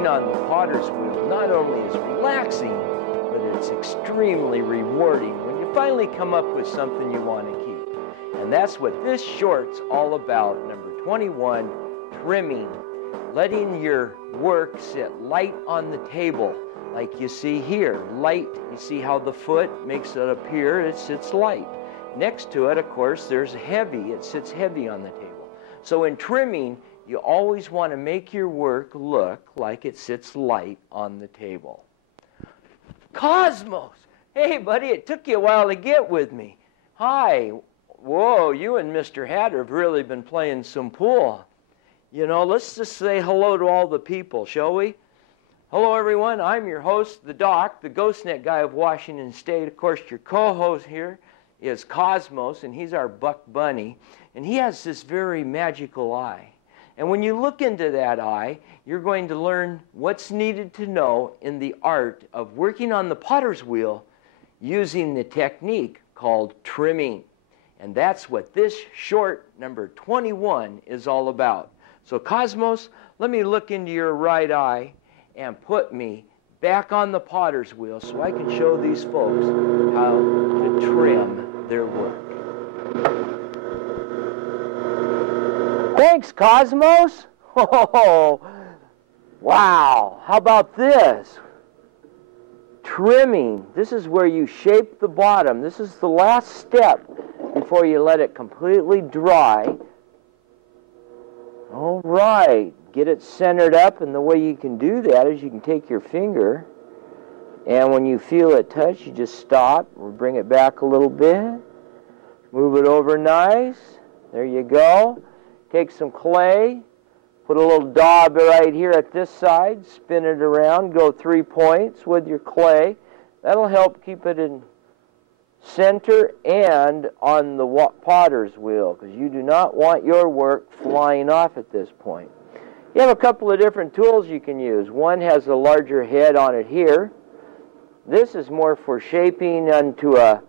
working on the potter's wheel not only is relaxing, but it's extremely rewarding when you finally come up with something you want to keep. And that's what this short's all about, number 21, trimming. Letting your work sit light on the table, like you see here. Light, you see how the foot makes it appear, it sits light. Next to it, of course, there's heavy, it sits heavy on the table. So in trimming, you always want to make your work look like it sits light on the table. Cosmos! Hey, buddy, it took you a while to get with me. Hi. Whoa, you and Mr. Hatter have really been playing some pool. You know, let's just say hello to all the people, shall we? Hello, everyone. I'm your host, the Doc, the GhostNet guy of Washington State. Of course, your co-host here is Cosmos, and he's our Buck Bunny. And he has this very magical eye. And when you look into that eye, you're going to learn what's needed to know in the art of working on the potter's wheel using the technique called trimming. And that's what this short, number 21, is all about. So Cosmos, let me look into your right eye and put me back on the potter's wheel so I can show these folks how to trim their work. Thanks, Cosmos. Oh, wow. How about this? Trimming. This is where you shape the bottom. This is the last step before you let it completely dry. All right, get it centered up, and the way you can do that is you can take your finger, and when you feel it touch, you just stop or bring it back a little bit. Move it over nice. There you go. Take some clay, put a little daub right here at this side, spin it around, go 3 points with your clay. That'll help keep it in center and on the potter's wheel, because you do not want your work flying off at this point. You have a couple of different tools you can use. One has a larger head on it here. This is more for shaping onto a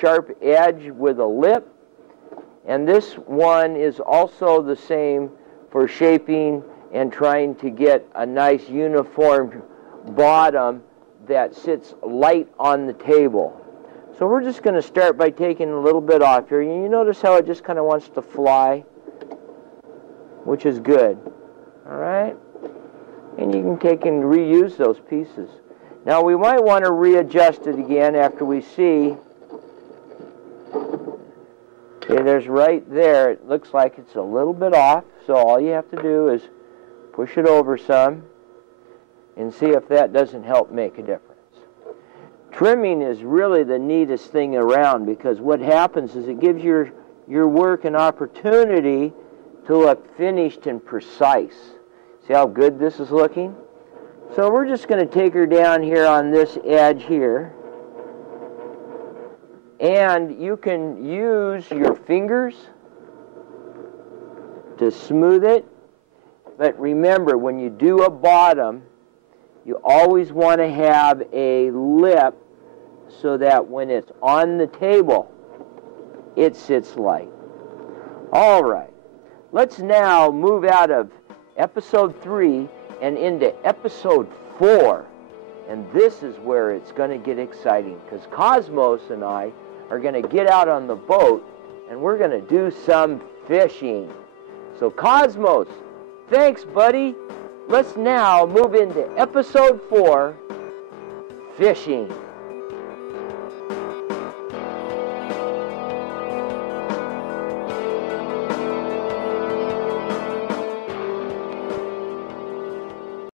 sharp edge with a lip. And this one is also the same for shaping and trying to get a nice uniform bottom that sits light on the table. So we're just going to start by taking a little bit off here. You notice how it just kind of wants to fly, which is good. All right? And you can take and reuse those pieces. Now we might want to readjust it again after we see. Okay, there's right there. It looks like it's a little bit off. So all you have to do is push it over some and see if that doesn't help make a difference. Trimming is really the neatest thing around, because what happens is it gives your work an opportunity to look finished and precise. See how good this is looking? So we're just going to take her down here on this edge here. And you can use your fingers to smooth it. But remember, when you do a bottom, you always want to have a lip so that when it's on the table, it sits light. All right. Let's now move out of episode 3 and into episode 4. And this is where it's going to get exciting, because Cosmos and I are going to get out on the boat and we're going to do some fishing. So Cosmos, thanks, buddy. Let's now move into episode 4, fishing.